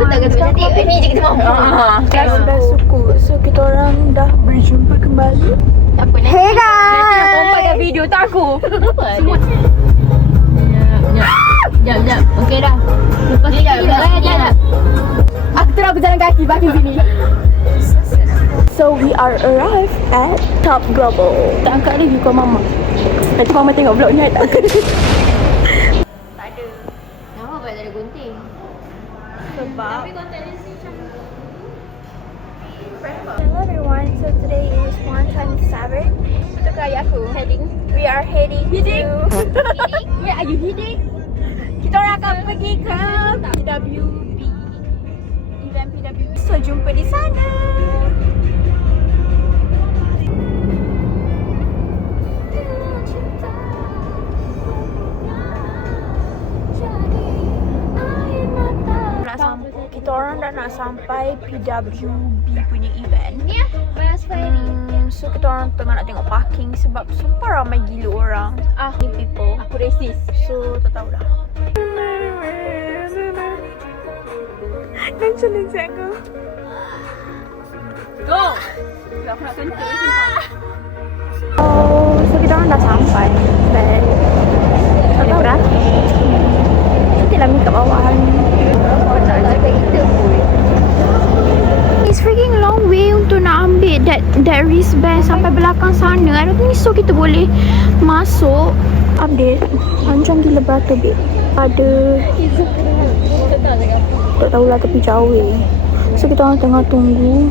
Aku tak kata cantik. Ni je kita mampu. Dah suku. So kita orang dah berjumpa kembali. Apa lagi? Hey guys. Kompak kat video tak aku. Apa? Sekejap. Okey dah. Lepas sekejap. Aku terus berjalan kaki bagi sini. So we are arrived at Top Global. Tak angkat lagi kau mama. Nanti mama tengok vlog ni tak angkat. Tak ada. Nama buat tak ada gunting. Sebab Tapi konten ni macam hello everyone, so today is 127. Itu ke ayah aku. We are heading to Where are you heading? Kita orang akan pergi ke PWB. Event PWB. So jumpa di sana. Kita orang dah nak sampai PWB punya event. ni Bias Ferry. So kita orang tengah nak tengok parking sebab sumpah ramai gila orang. Ni people. Aku racist. So tak tahu dah. Dan challenge aku. Go. Aku nak kentut sumpah. Oh, so kita orang dah sampai. Tak berat. Nantilah mi kat bawah hari ni. It's freaking long way untuk nak ambil that wristband sampai belakang sana. I don't think so kita boleh masuk. Update. Panjang gila beratur babe. Ada tak tahulah tapi jauh So kita orang tengah tunggu.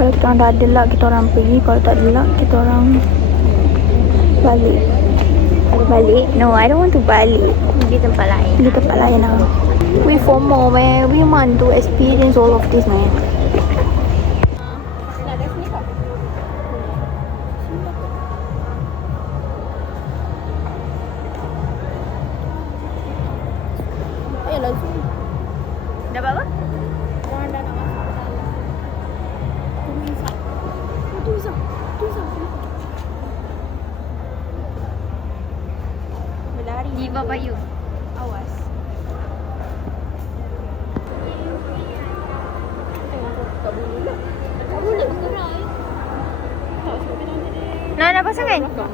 Kalau kita orang dah ada luck, kita orang pergi. Kalau tak ada luck, kita orang balik. Balik? No, I don't want to balik. Di tempat lain. Pergi tempat lain lah. We FOMO man. We want to experience all of this man. Nak kat sini kau? Ayolah zoom. Dah apa? Orang dah nak masuk ke dalam. Tu Izzah. Berlari. Diva Bayu. Awas. Nak pasang kan? Macam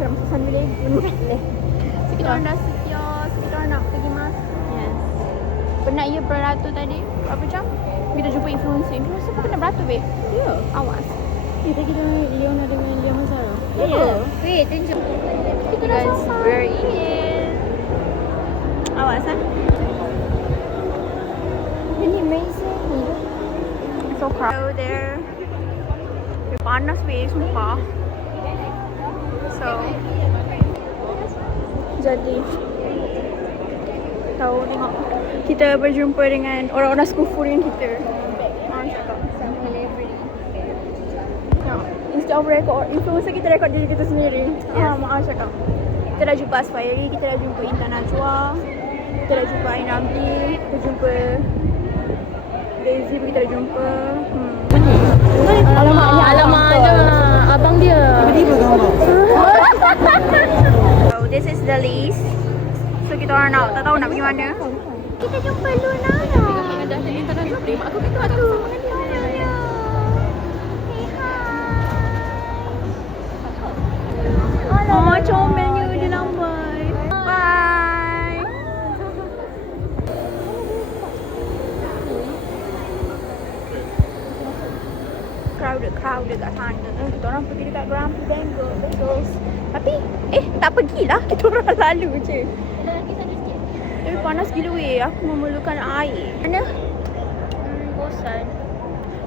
masuk sana lagi pun. So kita orang dah secure. So kita orang nak pergi masuk. Yes. Penat ya beratur tadi. Berapa jam? Kita jumpa influencer. Influencer pun kena beratur babe. Ya. Awas. Kita Leona dengan Leona Sarah. Ya. Wait, tunjuk. Kita You dah guys, sampai. we're in. Awas ha. Ini amazing. So crowded there. Panas weh, sumpah. So jadi tahu tengok kita berjumpa dengan orang-orang skufu dengan kita. Cakap instead of record influencer kita record diri kita sendiri. Maaf cakap. Kita dah jumpa Asfayri, kita dah jumpa Intan Najwa, kita dah jumpa Ain Ramli, kita jumpa Daisy, kita dah jumpa Alamak ada abang dia. So this is the list. So kita orang tak tahu nak pergi mana. Kita jumpa Luna. Dah jadi tak nak beli. Aku kata tu. Oh, comelnya dia lambai. Bye. Crowded kat sana. Kita orang pergi dekat Grumpy Bengals. Tapi tak pergilah. Kita orang lalu je. Tapi panas gila weh. Aku memerlukan air. Mana? Bosan.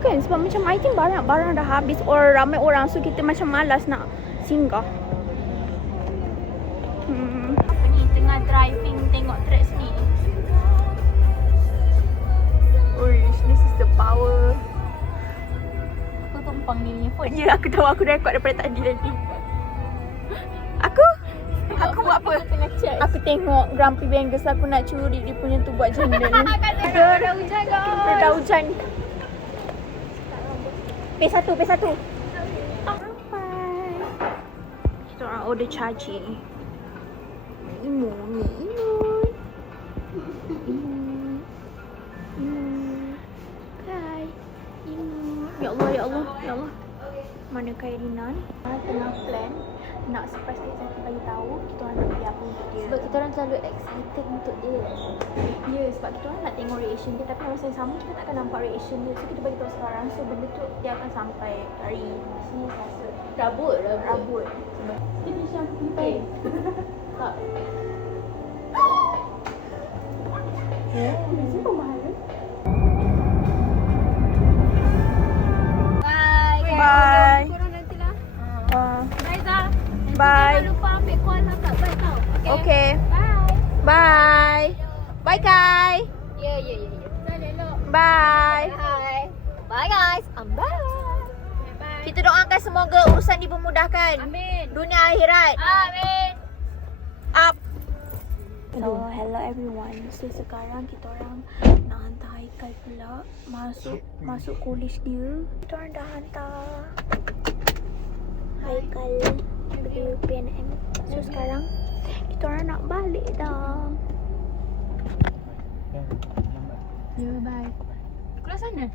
Kan sebab macam I think barang dah habis or ramai orang, so kita macam malas nak singgah. Apa ni tengah driving tengok track sendiri. Uish, this is the power. Aku tumpang ni punya phone. Ya, aku tahu, aku record daripada tadi lagi. Aku buat apa? Aku tengok Grumpy Bengals, aku nak curi dia punya tu buat jendela. Dah hujan guys. Dah hujan. P1. Sampai. Kita orang order charging. Imun. Hai. Ya Allah, ya Allah, ya Allah. Mana Kak Irina ni? Tengah plan nak surprise dia, saya bagi tahu kita orang nak beli apa untuk dia. Sebab kita orang terlalu excited untuk dia. Ya, sebab kita orang nak tengok reaction dia, tapi masa yang sama kita takkan nampak reaction dia. So kita bagi tahu sekarang, so benda tu dia akan sampai hari sini rasa rabut. Dia ni yang pilih. Tak. Ini pemahal. Bye. Korang nantilah. Bye Zah. Bye. Jangan lupa ambil call kakak bye tau. Okay. Bye. Bye. Bye Kai. Ya. Dah elok. Bye. Bye. Bye guys. Bye. Bye. Kita doakan semoga urusan dipermudahkan. Amin. Dunia akhirat. Amin. Up. So, hello everyone. So, sekarang kita orang nak hantar Haikal pula masuk college dia. Kita orang dah hantar Haikal pergi PNM. So, sekarang kita orang nak balik dah. Ya, bye. Keluar sana.